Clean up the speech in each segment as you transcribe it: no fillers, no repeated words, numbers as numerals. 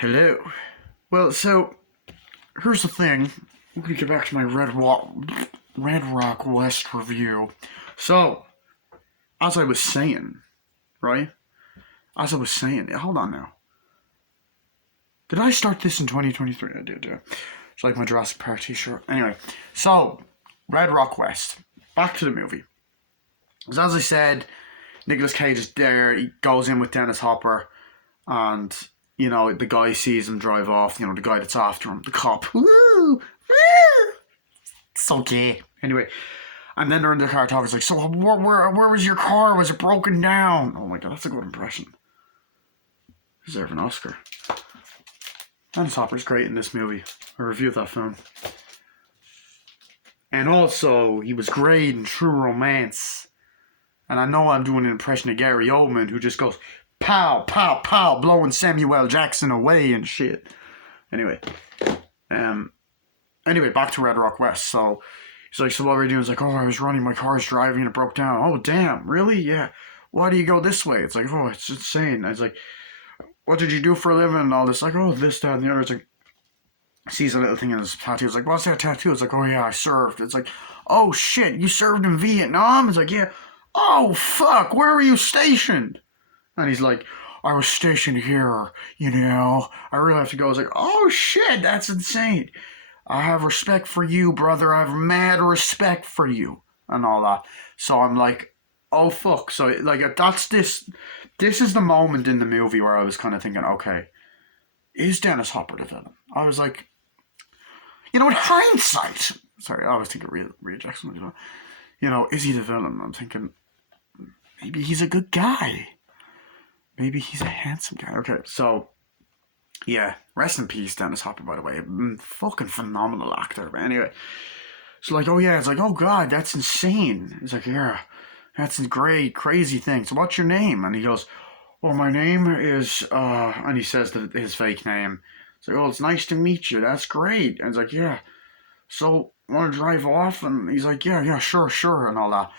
Hello. Well, so here's the thing. We're gonna get back to my Red Rock West review. So, as I was saying, right? As I was saying, hold on now. Did I start this in 2023? I did, yeah. It's like my Jurassic Park t-shirt. Anyway, so Red Rock West. Back to the movie. Because as I said, Nicolas Cage is there. He goes in with Dennis Hopper, and the guy sees him drive off. The guy that's after him, the cop. Woo, woo, so gay. Anyway, and then they're in the car talking. It's like, so where was your car? Was it broken down? Oh my god, that's a good impression. Deserve an Oscar. Dennis Hopper's great in this movie. I reviewed that film. And also, he was great in True Romance. And I know I'm doing an impression of Gary Oldman, who just goes, pow, pow, pow, blowing Samuel Jackson away and shit. Anyway, back to Red Rock West. So he's like, so what were you doing? He's like, oh, I was running, my car's driving and it broke down. Oh, damn, really? Yeah. Why do you go this way? It's like, oh, it's insane. I was like, what did you do for a living and all this? Like, oh, this, that, and the other. It's like, sees a little thing in his tattoo. It's like, what's that tattoo? It's like, oh, yeah, I served. It's like, oh, shit, you served in Vietnam? It's like, yeah. Oh, fuck, where were you stationed? And he's like, I was stationed here, I really have to go. I was like, oh, shit, that's insane. I have respect for you, brother. I have mad respect for you. And all that. So I'm like, oh, fuck. So, like, that's this. This is the moment in the movie where I was kind of thinking, okay, is Dennis Hopper the villain? I was like, in hindsight, sorry, I always think of Rhea Jackson, is he the villain? I'm thinking, maybe he's a good guy. Maybe he's a handsome guy. Okay, so, yeah, rest in peace, Dennis Hopper, by the way. Fucking phenomenal actor. But anyway, so like, oh yeah, it's like, oh god, that's insane. It's like, yeah, that's a great, crazy thing. So what's your name? And he goes, oh, my name is, and he says his fake name. It's like, oh, it's nice to meet you. That's great. And it's like, yeah, so want to drive off? And he's like, yeah, sure, and all that.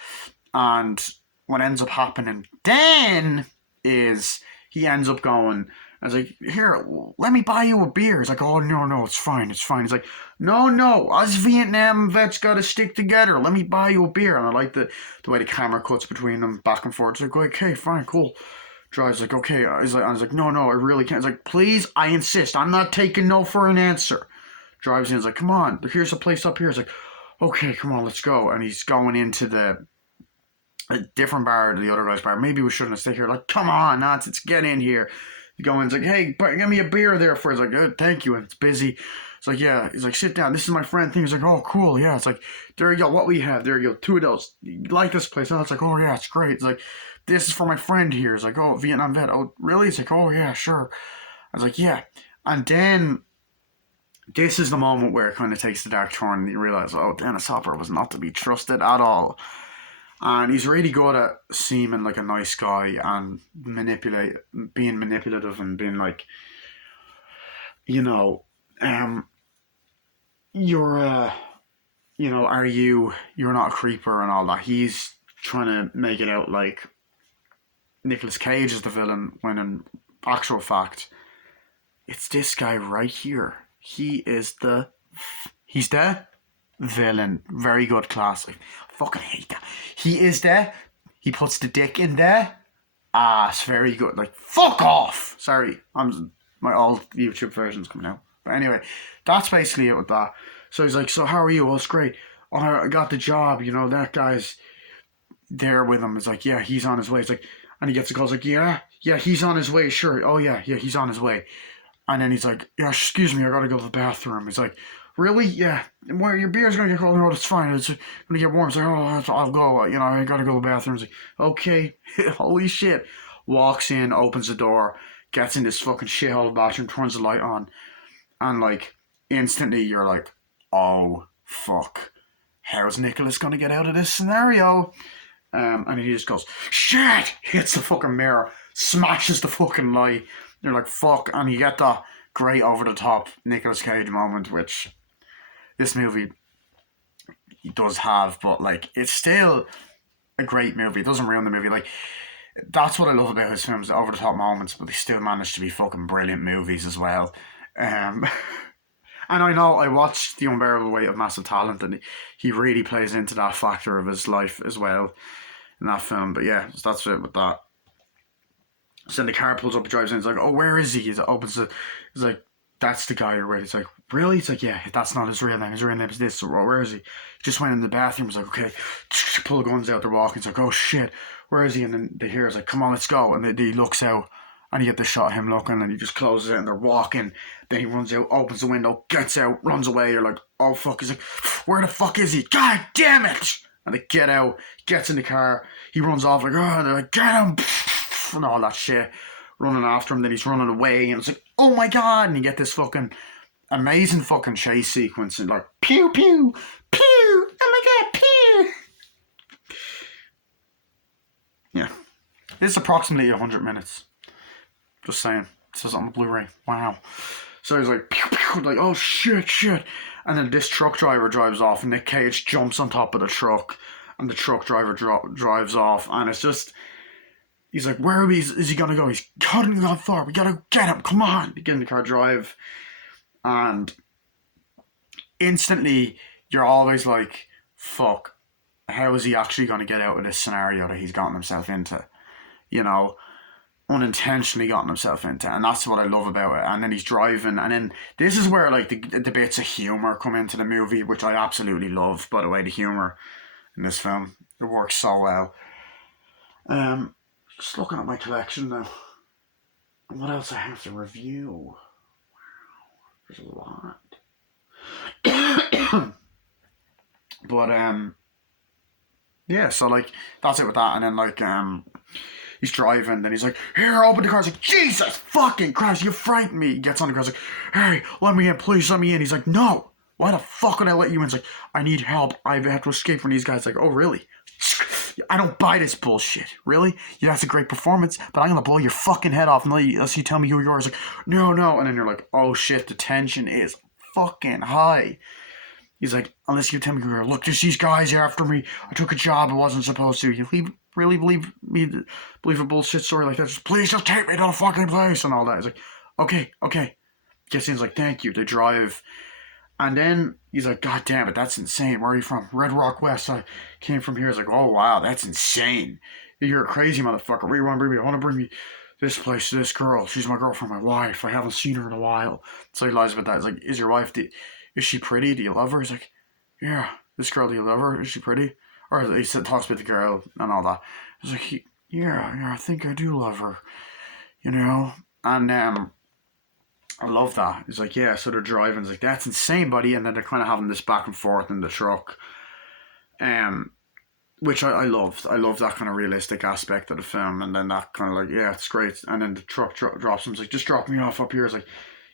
And what ends up happening then is he ends up going, I was like, here, let me buy you a beer. He's like, oh, no, it's fine. He's like, no, us Vietnam vets gotta stick together. Let me buy you a beer. And I like the way the camera cuts between them back and forth. It's like, okay, fine, cool. Drives like, okay. I was like, no, I really can't. It's like, please, I insist. I'm not taking no for an answer. Drives in, he's like, come on, here's a place up here. It's like, okay, come on, let's go. And he's going into a different bar to the other guy's bar. Maybe we shouldn't have stayed here. Like, come on, Nats, let's get in here. He goes in, he's like, hey, give me a beer there for. He's like, oh, thank you. And it's busy. It's like, yeah. He's like, sit down. This is my friend thing. He's like, oh, cool. Yeah. It's like, there you go. What we have. There you go. 2 adults. You like this place? Oh, it's like, oh, yeah, it's great. It's like, this is for my friend here. It's like, oh, Vietnam vet. Oh, really? It's like, oh, yeah, sure. I was like, yeah. And then this is the moment where it kind of takes the dark turn and you realize, oh, Dennis Hopper was not to be trusted at all. And he's really good at seeming like a nice guy and being manipulative and being like, you're, you're not a creeper and all that. He's trying to make it out like Nicolas Cage is the villain, when in actual fact, it's this guy right here. He's the villain. Very good, class. I fucking hate that. He puts the dick in there. It's very good. Like, fuck off. Sorry, my old YouTube version's coming out. But anyway, that's basically it with that. So he's like, so how are you? Well, it's great. Oh, I got the job. That guy's there with him. It's like, yeah, he's on his way. It's like, and he gets a call. It's like, yeah, he's on his way. Sure. Oh yeah, he's on his way. And then he's like, yeah, excuse me, I gotta go to the bathroom. He's like, really? Yeah. Well, your beer's gonna get cold. No, it's fine. It's gonna get warm. It's like, oh, I'll go. I gotta go to the bathroom. He's like, okay. Holy shit. Walks in, opens the door, gets in this fucking shithole bathroom, turns the light on. And, like, instantly you're like, oh, fuck. How's Nicholas gonna get out of this scenario? And he just goes, shit! Hits the fucking mirror, smashes the fucking light. You're like, fuck. And you get that great over the top Nicolas Cage moment, which this movie does have, but like, it's still a great movie. It doesn't ruin the movie. Like, That's what I love about his films, the over the top moments, but they still manage to be fucking brilliant movies as well. Um, and I know I watched The Unbearable Weight of Massive Talent, and he really plays into that factor of his life as well in that film. But yeah, so that's it with that. So then the car pulls up, drives in. He's like, "Oh, where is he?" He opens it. He's like, "That's the guy you're with." He's like, "Really?" He's like, "Yeah, that's not his real name. His real name is this." So, where is he? He just went in the bathroom. He's like, "Okay." Pull the guns out. They're walking. He's like, "Oh shit, where is he?" And then they hear, "It's like, come on, let's go." And he looks out, and you get the shot of him looking, and he just closes it, and they're walking. Then he runs out, opens the window, gets out, runs away. You're like, "Oh fuck!" He's like, "Where the fuck is he? God damn it!" And they get out, gets in the car. He runs off like, "Oh!" They're like, "Get him!" And all that shit, running after him. Then he's running away, and it's like, "Oh my god!" And you get this fucking amazing fucking chase sequence, and like, pew pew pew. Oh my god, pew. Yeah, this is approximately 100 minutes. Just saying. It says on the Blu-ray. Wow. So he's like, pew, pew, like, oh shit, shit. And then this truck driver drives off, and Nick Cage jumps on top of the truck, and the truck driver drives off, and it's just, he's like, where is he gonna go? He's cutting gone far. We gotta get him. Come on. You get in the car, drive, and instantly you're always like, fuck, how is he actually gonna get out of this scenario that he's gotten himself into? You know, unintentionally gotten himself into, and that's what I love about it. And then he's driving, and then this is where like the bits of humor come into the movie, which I absolutely love. By the way, the humor in this film, it works so well. Just looking at my collection now, what else I have to review? There's a lot. But yeah, so like that's it with that, and then like he's driving, then he's like, here, open the car. He's like, Jesus fucking Christ, you frightened me. He gets on the car, he's like, hey, let me in, please let me in. He's like, no, why the fuck would I let you in? He's like, I need help. I have to escape from these guys. Like, oh really? I don't buy this bullshit. Really? Yeah, that's a great performance, but I'm gonna blow your fucking head off unless you tell me who you are. He's like, no, no. And then you're like, oh shit, the tension is fucking high. He's like, unless you tell me who you are. Look, there's these guys after me. I took a job I wasn't supposed to. Really believe a bullshit story like that? Please just take me to the fucking place and all that. He's like, okay. Gets like, thank you. They drive. And then he's like, God damn it, that's insane. Where are you from? Red Rock West. I came from here. He's like, oh wow, that's insane. You're a crazy motherfucker. Where you want to bring me? I want to bring me this place to this girl. She's my girlfriend, my wife. I haven't seen her in a while. So he lies about that. He's like, is your wife, is she pretty? Do you love her? He's like, yeah. This girl, do you love her? Is she pretty? Or he talks about the girl and all that. He's like, yeah, I think I do love her. You know? And I love that. He's like, yeah, so they're driving. He's like, that's insane, buddy. And then they're kind of having this back and forth in the truck. Which I loved. I love that kind of realistic aspect of the film. And then that kind of like, yeah, it's great. And then the truck drops him. He's like, just drop me off up here. He's like,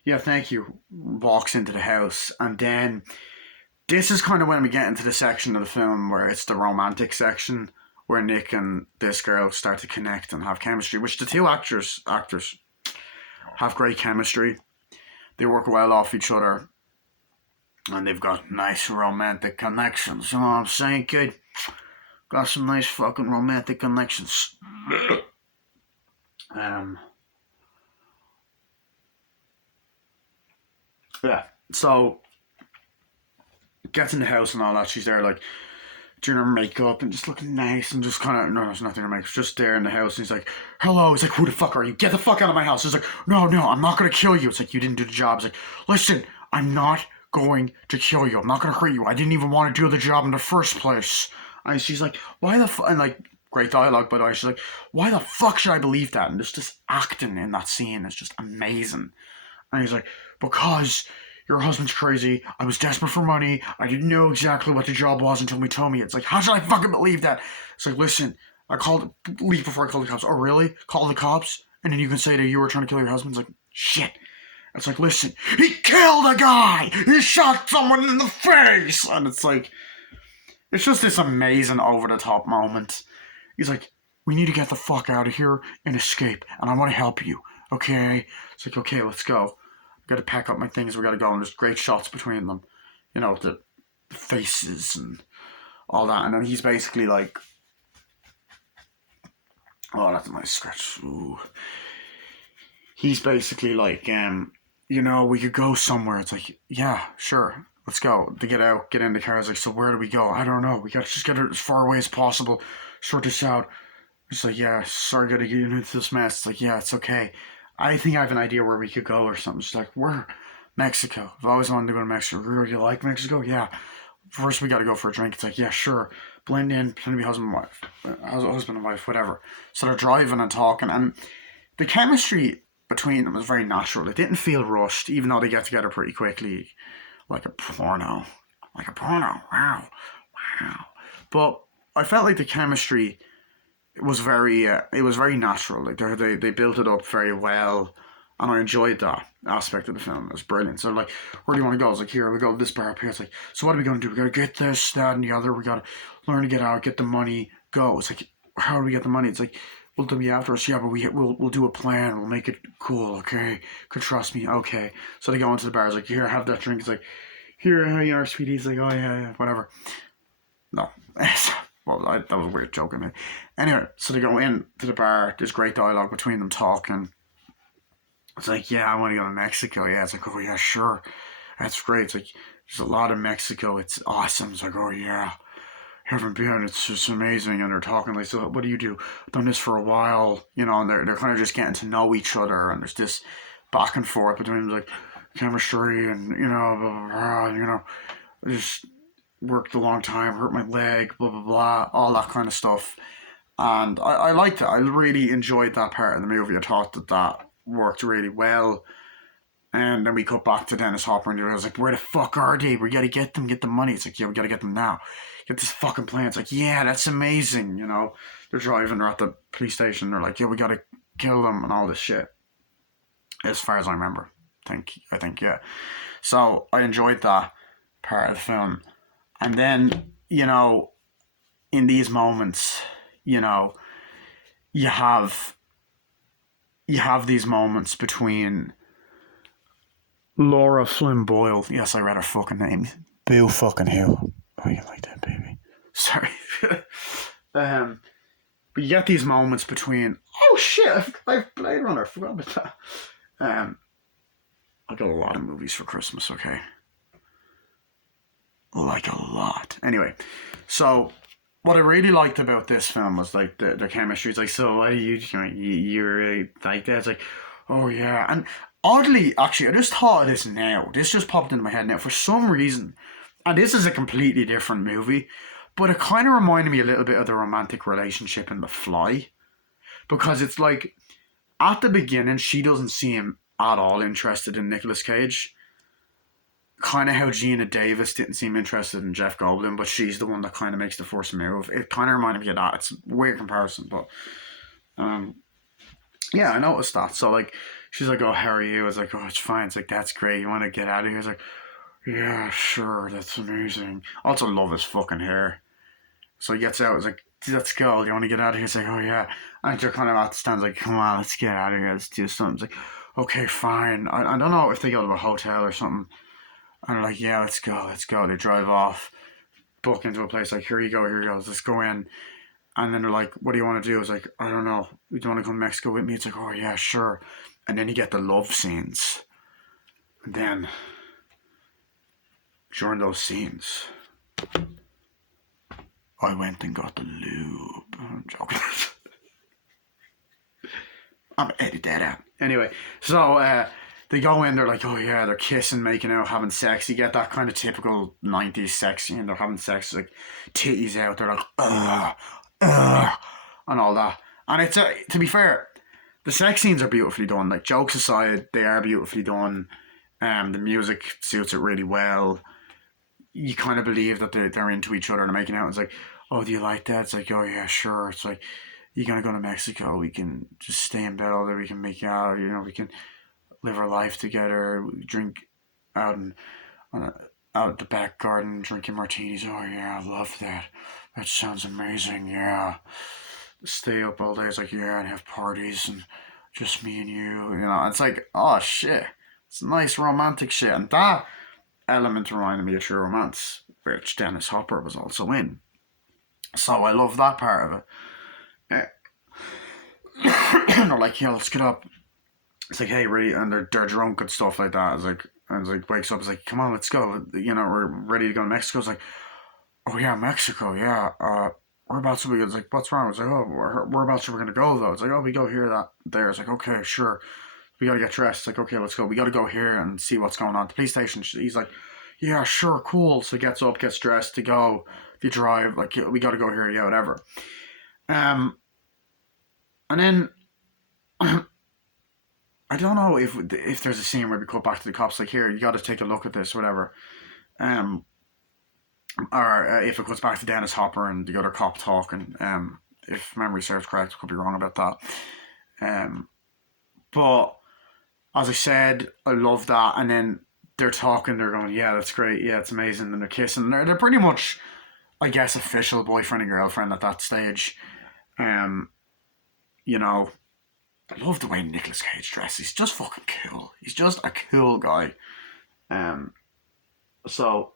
yeah, thank you. Walks into the house. And then this is kind of when we get into the section of the film where it's the romantic section, where Nick and this girl start to connect and have chemistry, which the two actors have great chemistry. They work well off each other, and they've got nice romantic connections. You know what I'm saying, kid? Got some nice fucking romantic connections. Yeah. So gets in the house and all that. She's there like doing her makeup and just looking nice and just kind of, no, there's nothing to make. She's just there in the house. And he's like, hello. He's like, who the fuck are you? Get the fuck out of my house. He's like, no, I'm not going to kill you. It's like, you didn't do the job. He's like, listen, I'm not going to kill you. I'm not going to hurt you. I didn't even want to do the job in the first place. And she's like, why the fuck? And like, great dialogue, by the way. She's like, why the fuck should I believe that? And there's this acting in that scene is just amazing. And he's like, because your husband's crazy. I was desperate for money. I didn't know exactly what the job was until he told me. It's like, how should I fucking believe that? It's like, listen, I called, leave before I called the cops. Oh, really? Call the cops? And then you can say that you were trying to kill your husband. It's like, shit. It's like, listen, he killed a guy! He shot someone in the face! And it's like, it's just this amazing over-the-top moment. He's like, we need to get the fuck out of here and escape. And I want to help you. Okay? It's like, okay, let's go. Got to pack up my things. We got to go. And there's great shots between them. You know, the faces and all that. And then he's basically like, Oh, that's a nice scratch. Ooh. He's basically like, we could go somewhere. It's like, yeah, sure, let's go. They get out, get in the car. It's like, so where do we go? I don't know. We got to just get it as far away as possible. Sort this out. It's like, yeah, sorry, gotta get into this mess. It's like, yeah, it's okay. I think I have an idea where we could go or something. She's like, where? Mexico. I've always wanted to go to Mexico. Really, you like Mexico? Yeah. First, we gotta go for a drink. It's like, yeah, sure. Blend in, pretend to be husband and wife. Husband and wife, whatever. So they're driving and talking, and the chemistry between them was very natural. It didn't feel rushed, even though they get together pretty quickly, like a porno. Like a porno. Wow. Wow. But I felt like the chemistry it was very natural. Like they built it up very well, and I enjoyed that aspect of the film. It was brilliant. So like, where do you want to go? It's like, here we go to this bar up here. It's like, so what are we going to do? We got to get this, that, and the other. We got to learn to get out, get the money, go. It's like, how do we get the money? It's like, we'll be after us. Yeah, but we'll do a plan. We'll make it cool. Okay, could trust me. Okay. So they go into the bar. It's like, here, have that drink. It's like, here, you know, sweetie. It's like, oh yeah, whatever. No. Well, that was a weird joke, I mean. Anyway, so they go in to the bar. There's great dialogue between them talking. It's like, yeah, I want to go to Mexico. Yeah, it's like, oh yeah, sure. That's great. It's like, there's a lot of Mexico. It's awesome. It's like, oh yeah, haven't been. It's just amazing. And they're talking like, so what do you do? I've done this for a while, you know. And they're kind of just getting to know each other. And there's this back and forth between like chemistry and blah, blah, blah, just worked a long time, hurt my leg, blah blah blah, all that kind of stuff. And I liked it. I really enjoyed that part of the movie. I thought that worked really well. And then we cut back to Dennis Hopper, and I was like, "Where the fuck are they? We gotta get them, get the money." It's like, "Yeah, we gotta get them now. Get this fucking plan." It's like, "Yeah, that's amazing." They're driving. They're at the police station. They're like, "Yeah, we gotta kill them," and all this shit. As far as I remember, I think yeah. So I enjoyed that part of the film. And then, in these moments, you know, you have these moments between Laura Flynn Boyle. Yes, I read her fucking name. Boo fucking who? Oh, you like that, baby? Sorry. But you get these moments between. Oh shit! I've Blade Runner. I forgot about that. I got a lot of movies for Christmas. Okay, like a lot. Anyway, so what I really liked about this film was like the chemistry. It's like, so what do you really like that? It's like, oh yeah. And oddly, actually, I just thought of this now. This just popped into my head now for some reason. And this is a completely different movie, but it kind of reminded me a little bit of the romantic relationship in The Fly, because it's like at the beginning she doesn't seem at all interested in Nicolas Cage. Kind of how Gina Davis didn't seem interested in Jeff Goldblum, but she's the one that kind of makes the first move. It kind of reminded me of that. It's a weird comparison, but yeah, I noticed that. So like, she's like, "Oh, how are you?" I was like, "Oh, it's fine." It's like, "That's great. You want to get out of here?" It's like, "Yeah, sure. That's amazing." Also, love his fucking hair. So he gets out. It's like, "Let's go. You want to get out of here?" It's like, "Oh yeah." And they're kind of at the stands like, "Come on, let's get out of here. Let's do something." It's like, "Okay, fine." I don't know if they go to a hotel or something. And they're like, "Yeah, let's go, let's go." They drive off, book into a place like, "Here you go, here you go, let's go in." And then they're like, "What do you want to do?" It's like, "I don't know. Do you want to come to Mexico with me?" It's like, "Oh yeah, sure." And then you get the love scenes. And then during those scenes, I went and got the lube. I'm joking. I'm gonna edit that out. Anyway, so they go in, they're like, oh yeah, they're kissing, making out, having sex. You get that kind of typical 90s sex scene. They're having sex, like titties out. They're like, and all that. And it's, to be fair, the sex scenes are beautifully done. Like, jokes aside, they are beautifully done. The music suits it really well. You kind of believe that they're into each other and they're making out. It's like, "Oh, do you like that?" It's like, "Oh yeah, sure." It's like, "You're gonna go to Mexico. We can just stay in bed all day. We can make out. We can live our life together. We drink out and out at the back garden, drinking martinis." "Oh yeah, I love that. That sounds amazing. Yeah." Stay up all day. It's like, "Yeah, and have parties and just me and you." It's like, oh shit. It's nice romantic shit, and that element reminded me of True Romance, which Dennis Hopper was also in. So I love that part of it. and they're like, yeah, let's get up. It's like, hey, ready? And they're drunk and stuff like that. It's like, and it's like, wakes up, it's like, come on, let's go. You know, we're ready to go to Mexico. It's like, oh yeah, Mexico, yeah. Whereabouts are we? It's like, what's wrong? It's like, oh, whereabouts are we gonna go though? It's like, oh, we go here, that there. It's like, okay, sure. We gotta get dressed. It's like, okay, let's go. We gotta go here and see what's going on at the police station. He's like, yeah, sure, cool. So he gets up, gets dressed to go. If you drive, like, we gotta go here, yeah, whatever. Um, and then I don't know if there's a scene where we cut back to the cops, like, here, you got to take a look at this, whatever. Um, or if it cuts back to Dennis Hopper and the other cop talking. If memory serves correct, I could be wrong about that. Um, but as I said, I love that. And then they're talking, they're going, yeah, that's great, yeah, it's amazing. And they're kissing. They're pretty much, I guess, official boyfriend and girlfriend at that stage. Um, you know, I love the way Nicolas Cage dresses. He's just fucking cool. He's just a cool guy. Um, so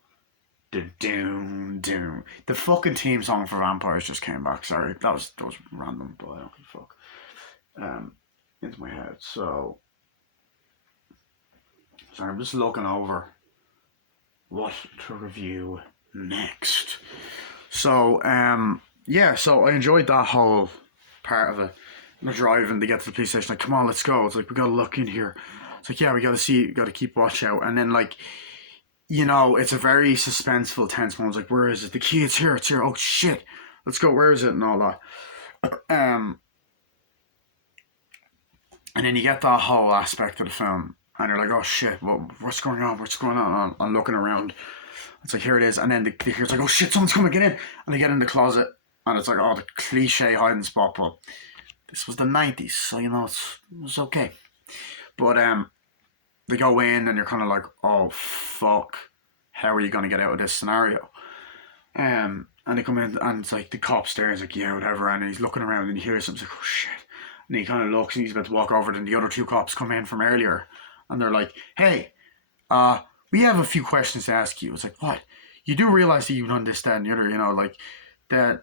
doom doom. The fucking theme song for Vampires just came back. Sorry, that was random, but I don't give a fuck. Into my head. So sorry, I'm just looking over what to review next. So yeah, so I enjoyed that whole part of it. They're driving, they get to the police station, like, come on, let's go. It's like, we gotta look in here. It's like, yeah, we gotta see, we gotta keep watch out. And then, like, you know, it's a very suspenseful, tense moment. It's like, where is it? The key, it's here, it's here. Oh shit, let's go. Where is it? And all that. And then you get that whole aspect of the film, and you're like, oh shit, what's going on? What's going on? I'm looking around. It's like, here it is. And then the here's like, oh shit, someone's coming, get in. And they get in the closet, and it's like, oh, the cliche hiding spot, but this was the 90s, so you know, it was okay. But they go in, and you're kind of like, oh fuck, how are you going to get out of this scenario? And they come in, and it's like the cop's there. He's like, yeah, whatever. And he's looking around, and he hears something. He's like, oh shit. And he kind of looks, and he's about to walk over. And the other two cops come in from earlier, and they're like, hey, we have a few questions to ask you. It's like, what? You do realize that you've done this, that, and the other, you know, like that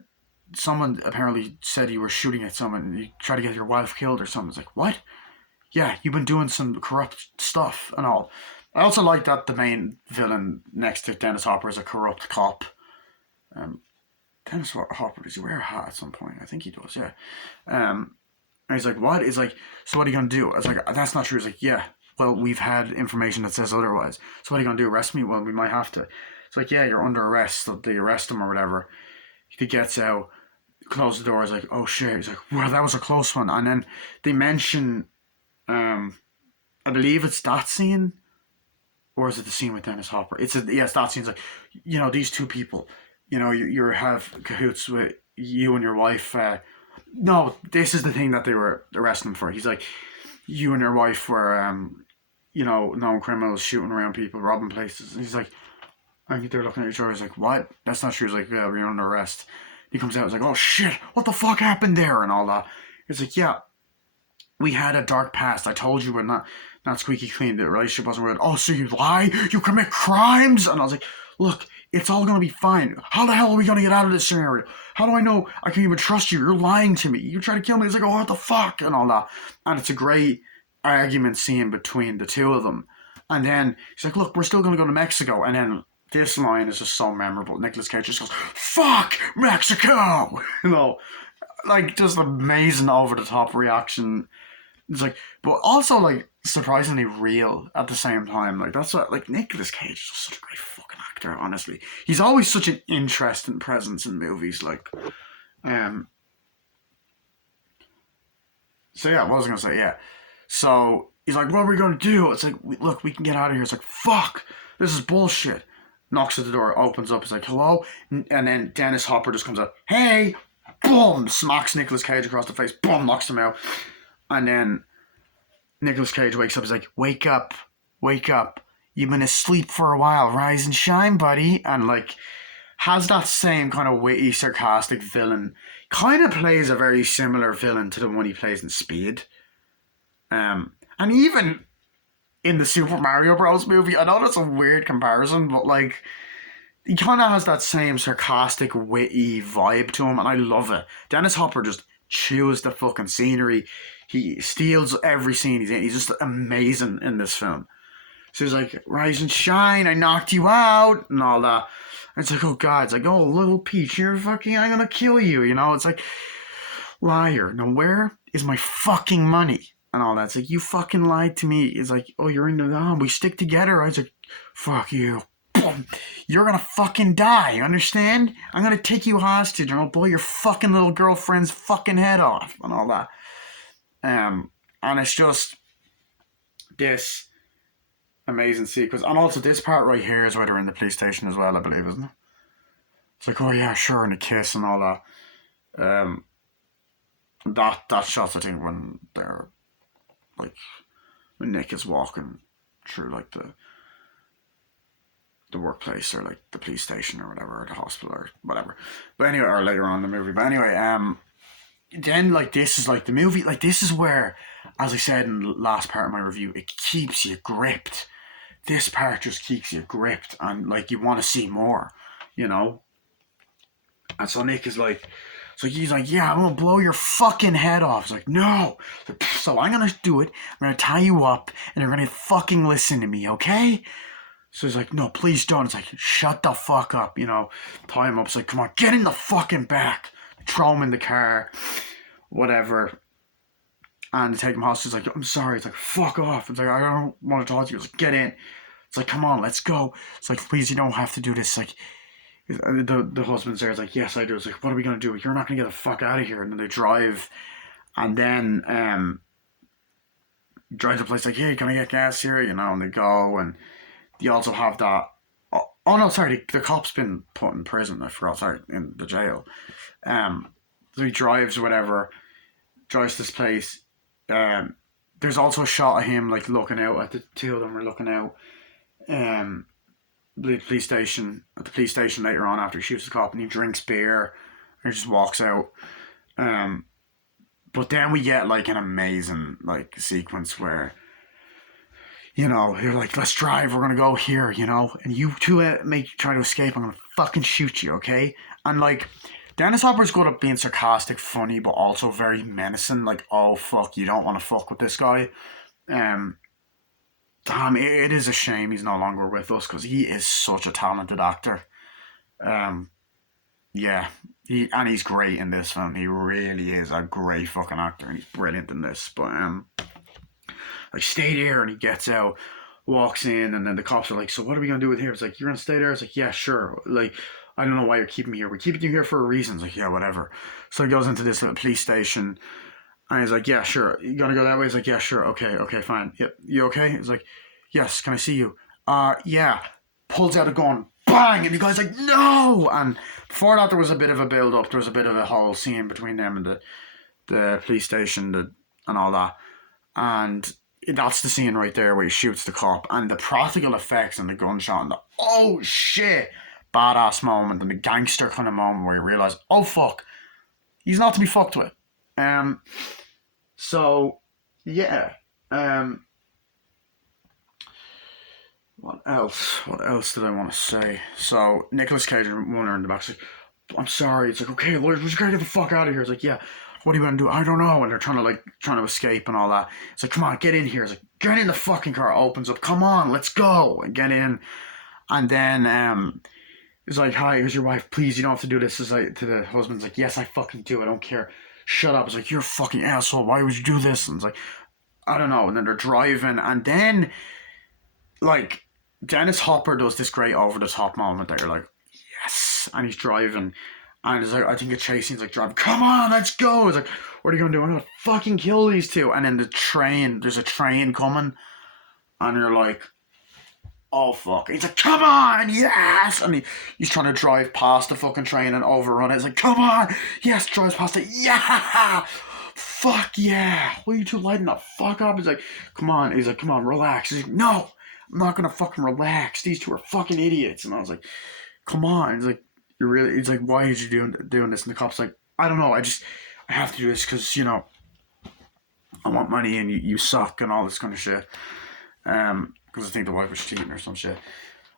someone apparently said you were shooting at someone and you tried to get your wife killed or something. It's like, what? Yeah, you've been doing some corrupt stuff and all. I also like that the main villain next to Dennis Hopper is a corrupt cop. Um, Dennis Hopper, does he wear a hat at some point? I think he does, yeah. And he's like, what? He's like, so what are you going to do? I was like, that's not true. He's like, yeah, well, we've had information that says otherwise. So what are you going to do? Arrest me? Well, we might have to. It's like, yeah, you're under arrest. So they arrest him or whatever. He gets out, closes the door. He's like, oh shit. He's like, well, that was a close one. And then they mention, I believe it's that scene, or is it the scene with Dennis Hopper? Yes, that scene's like, you know, these two people, you know, you have cahoots with you and your wife. No, this is the thing that they were arresting him for. He's like, you and your wife were, you know, known criminals shooting around people, robbing places. And he's like, I think they're looking at each other. He's like, what? That's not true. He's like, yeah, we're under arrest. He comes out. He's like, oh shit, what the fuck happened there? And all that. He's like, yeah, we had a dark past. I told you we're not squeaky clean. The relationship wasn't real. Oh, so you lie? You commit crimes? And I was like, look, it's all gonna be fine. How the hell are we gonna get out of this scenario? How do I know I can even trust you? You're lying to me. You try to kill me. It's like, oh, what the fuck? And all that. And it's a great argument scene between the two of them. And then he's like, look, we're still gonna go to Mexico. And then this line is just so memorable. Nicolas Cage just goes, fuck Mexico! You know, like, just amazing over the top reaction. It's like, but also, like, surprisingly real at the same time. Like, that's what, like, Nicolas Cage is just such a great fucking actor, honestly. He's always such an interesting presence in movies, like, so yeah, what was I gonna say? Yeah. So, he's like, what are we gonna do? It's like, look, we can get out of here. It's like, fuck, this is bullshit. Knocks at the door, opens up, he's like, hello? And then Dennis Hopper just comes out, hey! Boom! Smacks Nicolas Cage across the face, boom! Knocks him out. And then Nicolas Cage wakes up, he's like, wake up, wake up. You've been asleep for a while, rise and shine, buddy. And, like, has that same kind of witty, sarcastic villain. Kind of plays a very similar villain to the one he plays in Speed. And even in the Super Mario Bros. Movie, I know that's a weird comparison, but, like, he kind of has that same sarcastic, witty vibe to him, and I love it. Dennis Hopper just chews the fucking scenery. He steals every scene he's in. He's just amazing in this film. So he's like, rise and shine, I knocked you out, and all that. And it's like, oh God, it's like, oh, little Peach, you're fucking, I'm gonna kill you, you know? It's like, liar. Now, where is my fucking money? And all that. It's like, you fucking lied to me. It's like, oh, you're into that. We stick together. I was like, fuck you. You're gonna fucking die, you understand? I'm gonna take you hostage and I'll blow your fucking little girlfriend's fucking head off and all that. And it's just this amazing sequence. And also this part right here is where they're in the police station as well, I believe, isn't it? It's like, oh yeah, sure, and a kiss and all that. That shot, I think, when they're like, when Nick is walking through like the workplace or like the police station or whatever, or the hospital or whatever. But anyway, or later on in the movie. But anyway, then like this is like the movie, like this is where, as I said in the last part of my review, it keeps you gripped. This part just keeps you gripped and like you want to see more, you know? And so Nick is like, so he's like, yeah, I'm gonna blow your fucking head off. It's like, no. So I'm gonna do it. I'm gonna tie you up and you're gonna fucking listen to me, okay? So he's like, no, please don't. It's like, shut the fuck up, you know? Tie him up. It's like, come on, get in the fucking back. Throw him in the car, whatever. And they take him hostage. It's like, I'm sorry. It's like, fuck off. It's like, I don't want to talk to you. It's like, get in. It's like, come on, let's go. It's like, please, you don't have to do this. It's like, the husband's there. It's like, yes, I do. It's like, what are we going to do? You're not going to get the fuck out of here. And then they drive. And then drive to the place like, hey, can I get gas here? You know, and they go. And they also have that. Oh no, sorry, the cop's been put in prison. I forgot, sorry, in the jail. So he drives or whatever, drives to this place. There's also a shot of him like looking out at the two of them are looking out. The police station later on after he shoots the cop and he drinks beer and just walks out. But then we get like an amazing like sequence where, you know, you're like, let's drive, we're gonna go here, you know, and you two try to escape, I'm gonna fucking shoot you, okay? And like, Dennis Hopper's good at being sarcastic, funny, but also very menacing, like, oh fuck, you don't want to fuck with this guy. Damn, it is a shame he's no longer with us, because he is such a talented actor. Yeah, he's great in this film, he really is a great fucking actor, and he's brilliant in this, but like, stay there, and he gets out, walks in, and then the cops are like, so what are we gonna do with here? It's like, you're gonna stay there? It's like, yeah, sure. Like, I don't know why you're keeping me here. We're keeping you here for a reason. It's like, yeah, whatever. So he goes into this little police station, and he's like, yeah, sure. You gotta go that way? He's like, yeah, sure. Okay, fine. Yeah, you okay? He's like, yes, can I see you? Yeah. Pulls out a gun, bang, and the guy's like, no! And before that, there was a bit of a build-up. There was a bit of a whole scene between them and the police station and all that. And that's the scene right there where he shoots the cop, and the practical effects and the gunshot and the oh shit badass moment and the gangster kind of moment where you realise, oh fuck, he's not to be fucked with. So yeah. What else did I want to say? So Nicolas Cage and Warner in the back like, I'm sorry. It's like, okay, Lord, we just gotta get the fuck out of here. It's like, yeah, what are you gonna do? I don't know. And they're trying to escape and all that. It's like, come on, get in here. It's like, get in the fucking car. Opens up. Come on, let's go and get in. And then it's like, hi, here's your wife. Please, you don't have to do this. It's like to the husband's like, yes, I fucking do. I don't care. Shut up. It's like, you're a fucking asshole. Why would you do this? And it's like, I don't know. And then they're driving, and then like Dennis Hopper does this great over the top moment that you're like, yes, and he's driving. And it's like, I think a chase scene's like, driving, come on, let's go. It's like, what are you gonna do? I'm gonna fucking kill these two. And then there's a train coming, and you're like, oh fuck. He's like, come on, yes. And he's trying to drive past the fucking train and overrun it. It's like, come on, yes, drives past it, yeah. Fuck yeah. What are you two lighting the fuck up? He's like, come on. He's like, come on, relax. He's like, no, I'm not gonna fucking relax. These two are fucking idiots. And I was like, come on. He's like, you're really. He's like, why are you doing this? And the cop's like, I don't know. I have to do this because, you know, I want money and you suck and all this kind of shit. Because I think the wife was cheating or some shit.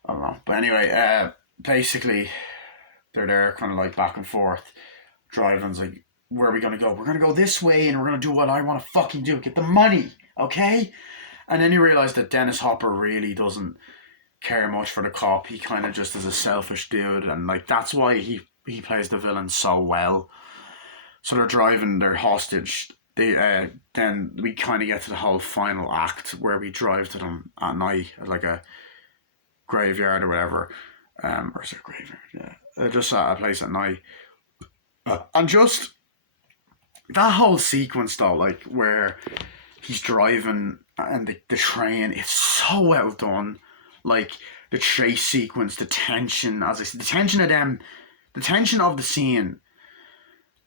I don't know. But anyway, basically, they're there kind of like back and forth. Driving's like where are we going to go? We're going to go this way and we're going to do what I want to fucking do. Get the money, okay? And then you realize that Dennis Hopper really doesn't care much for the cop. He kind of just is a selfish dude, and like that's why he plays the villain so well. So they're driving their hostage. Then we kind of get to the whole final act where we drive to them at night at like a graveyard or whatever. Or is it a graveyard? Yeah. They're just at a place at night. And just that whole sequence though, like where he's driving and the train, it's so well done. Like the chase sequence, the tension, as I said, the tension of them, the tension of the scene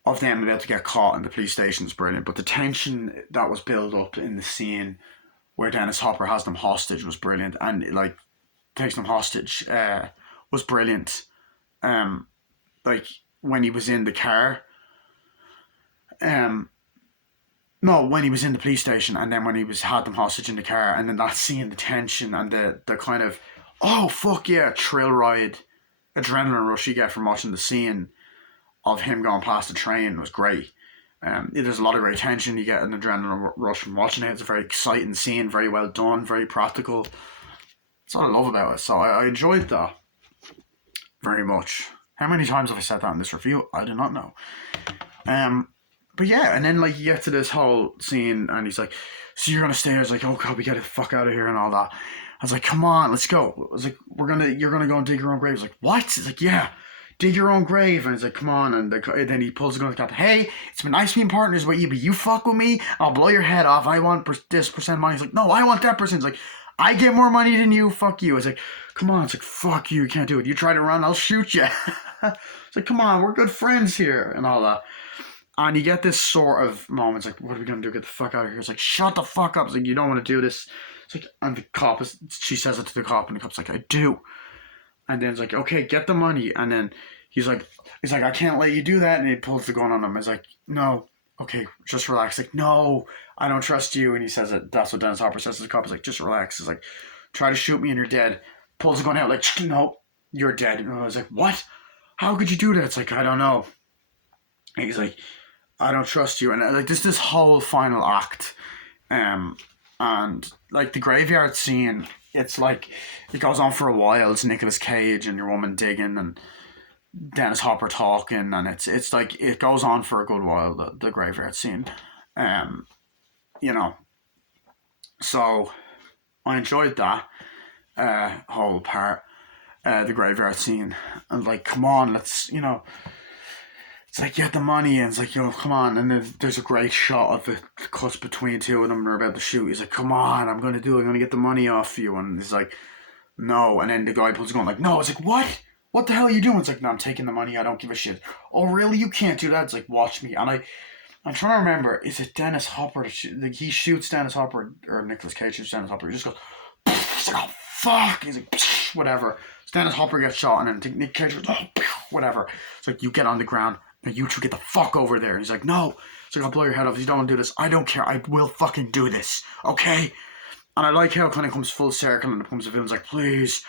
of them about to get caught in the police station is brilliant. But the tension that was built up in the scene where Dennis Hopper has them hostage was brilliant, and like takes them hostage was brilliant. Like when he was in the car. No, when he was in the police station, and then when he had them hostage in the car, and then that scene, the tension and the kind of, oh fuck yeah, thrill ride, adrenaline rush you get from watching the scene of him going past the train was great. There's a lot of great tension you get, an adrenaline rush from watching it. It's a very exciting scene, very well done, very practical. That's what I love about it. So I enjoyed that very much. How many times have I said that in this review? I do not know. But yeah, and then like you get to this whole scene, and he's like, "So you're gonna stay?" I was like, "Oh god, we get the fuck out of here," and all that. I was like, "Come on, let's go." I was like, "You're gonna go and dig your own grave." I was like, "What?" He's like, "Yeah, dig your own grave." And he's like, "Come on," and then he pulls the gun to the cop. "Hey, it's been nice being partners with you, but you fuck with me, I'll blow your head off. I want this percent money." He's like, "No, I want that percent." He's like, "I get more money than you. Fuck you." I was like, "Come on." It's like, "Fuck you. You can't do it. You try to run, I'll shoot you." It's like, "Come on, we're good friends here," and all that. And you get this sort of moments like, what are we going to do? Get the fuck out of here. It's like, shut the fuck up. It's like, you don't want to do this. It's like, and the cop, she says it to the cop, and the cop's like, "I do." And then it's like, "Okay, get the money." And then he's like, "I can't let you do that." And he pulls the gun on him. He's like, "No, okay, just relax." Like, "No, I don't trust you." And he says it. That's what Dennis Hopper says to the cop. He's like, "Just relax." He's like, "Try to shoot me and you're dead." Pulls the gun out, like, "No, you're dead." And I was like, "What? How could you do that?" It's like, "I don't know." And he's like, "I don't trust you." And like this whole final act, and like the graveyard scene, it's like it goes on for a while. It's Nicolas Cage and your woman digging and Dennis Hopper talking, and it's like it goes on for a good while. The graveyard scene, um, you know. So I enjoyed that whole part, the graveyard scene, and like, come on, let's It's like, get the money, and it's like, "Yo, come on." And then there's a great shot of it cuts between two of them, and they're about to shoot. He's like, "Come on, I'm going to get the money off you." And he's like, "No." And then the guy pulls a gun, like, "No." It's like, "What? What the hell are you doing?" It's like, "No, I'm taking the money. I don't give a shit." "Oh, really? You can't do that." It's like, "Watch me." And I'm trying to remember, is it Dennis Hopper? Like, he shoots Dennis Hopper, or Nicolas Cage shoots Dennis Hopper. He just goes, he's like, "Oh, fuck." He's like, whatever. So Dennis Hopper gets shot, and then Nick Cage goes, "Oh, whatever." It's like, "You get on the ground. Now you two get the fuck over there." And he's like, "No." It's like, "I'll blow your head off. You don't want to do this." "I don't care. I will fucking do this. Okay?" And I like how it kind of comes full circle and it becomes a villain's like, "Please,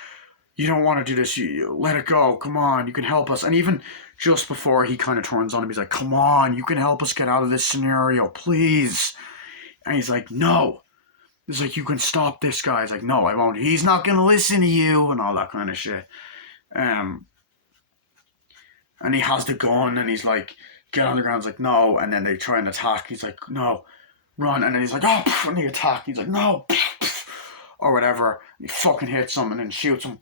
you don't want to do this. You let it go. Come on, you can help us." And even just before he kind of turns on him, he's like, "Come on, you can help us get out of this scenario, please." And he's like, "No." He's like, "You can stop this guy." He's like, "No, I won't. He's not going to listen to you," and all that kind of shit. And he has the gun, and he's like, "Get on the ground." He's like, "No." And then they try and attack. He's like, "No, run." And then he's like, "Oh," and they attack. He's like, "No," or whatever. He fucking hits him and then shoots him.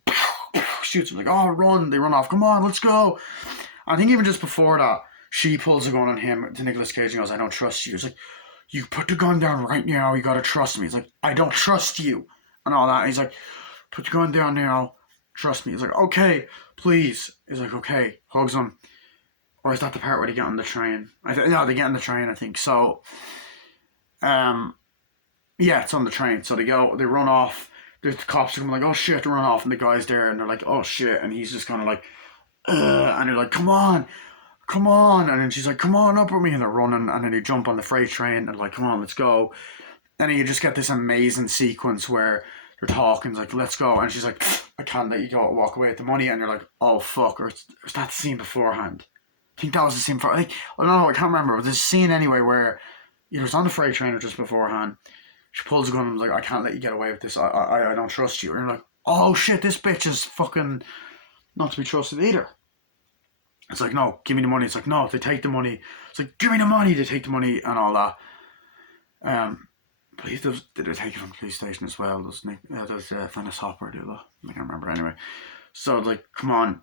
Shoots him, like, "Oh, run." They run off. "Come on, let's go." I think even just before that, she pulls a gun on him to Nicolas Cage and goes, "I don't trust you." He's like, "You put the gun down right now. You gotta trust me." He's like, "I don't trust you," and all that. He's like, "Put the gun down now. Trust me." He's like, "Okay, please." He's like, "Okay." Hugs him. Or is that the part where they get on the train? No, they get on the train, I think. So, yeah, it's on the train. So they run off. The cops are like, "Oh shit," they run off, and the guy's there, and they're like, "Oh shit," and he's just kind of like, and they're like, "Come on, come on," and then she's like, "Come on up with me," and they're running, and then they jump on the freight train, and they're like, "Come on, let's go," and then you just get this amazing sequence where they're talking, like, "Let's go," and she's like, "I can't let you go, walk away with the money," and you're like, "Oh fuck," or is that the scene beforehand? I think that was the scene for, like, I don't know, I can't remember, but there's a scene anyway where he was on the freight train just beforehand. She pulls a gun and was like, I can't let you get away with this. I don't trust you. And you're like, oh shit, this bitch is fucking not to be trusted either. It's like, no, give me the money. It's like, no, they take the money. It's like, give me the money. They take the money and all that. I believe did they take it from the police station as well? Does Phineas Hopper do that? I can't remember anyway. So like, come on,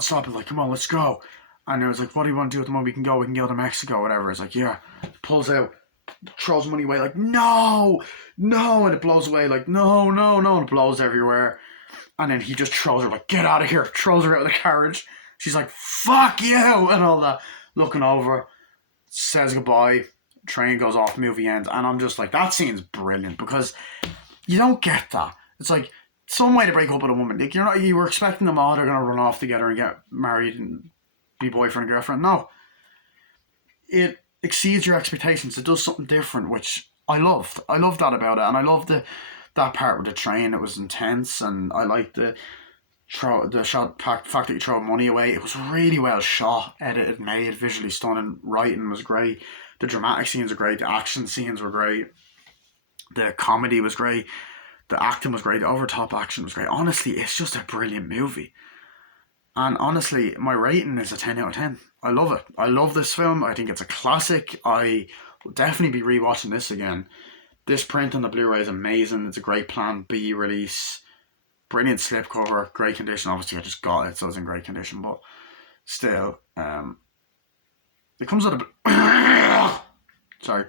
stop it. Like, come on, let's go. And it was like, what do you want to do with the money? We can go to Mexico, whatever. It's like, yeah. Pulls out, throws money away, like, no, and it blows away, like, no, and it blows everywhere. And then he just throws her, like, get out of here, throws her out of the carriage. She's like, fuck you, and all that. Looking over, says goodbye, train goes off, movie ends. And I'm just like, that scene's brilliant, because you don't get that. It's like, some way to break up with a woman. Like, you were expecting them all, they're going to run off together and get married and be boyfriend and girlfriend. No. It exceeds your expectations. It does something different, which I loved. I loved that about it, and I loved that part with the train. It was intense, and I liked the fact that you throw money away. It was really well shot, edited, made, visually stunning. Writing was great. The dramatic scenes were great. The action scenes were great. The comedy was great. The acting was great. The over top action was great. Honestly, it's just a brilliant movie. And honestly, my rating is a 10 out of 10. I love it. I love this film. I think it's a classic. I will definitely be rewatching this again. This print on the Blu-ray is amazing. It's a great Plan B release. Brilliant slipcover. Great condition. Obviously, I just got it, so it's in great condition. But still, it comes with a... Sorry.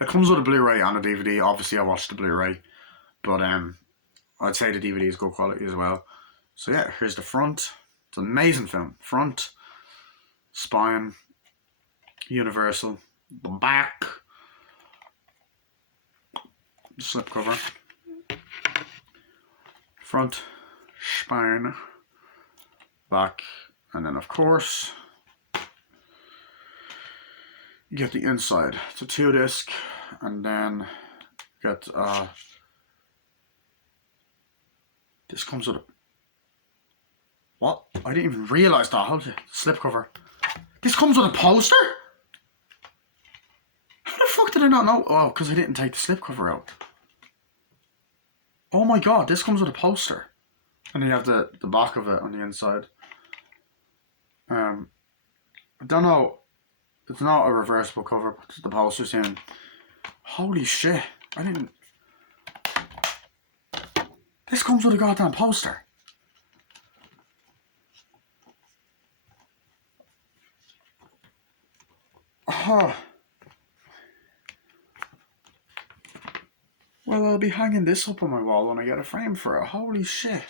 It comes with a Blu-ray and a DVD. Obviously, I watched the Blu-ray. But I'd say the DVD is good quality as well. So yeah, here's the front. It's an amazing film. Front, spine, Universal, the back, slipcover, front, spine, back, and then of course you get the inside. It's a 2-disc, and then you get this comes with a... What? I didn't even realise that. Hold it. Slipcover. This comes with a poster? How the fuck did I not know? Oh, because I didn't take the slipcover out. Oh my god, this comes with a poster. And then you have the back of it on the inside. I don't know. It's not a reversible cover, but the poster's in. Holy shit. I didn't... This comes with a goddamn poster. Oh. Well, I'll be hanging this up on my wall when I get a frame for it. Holy shit.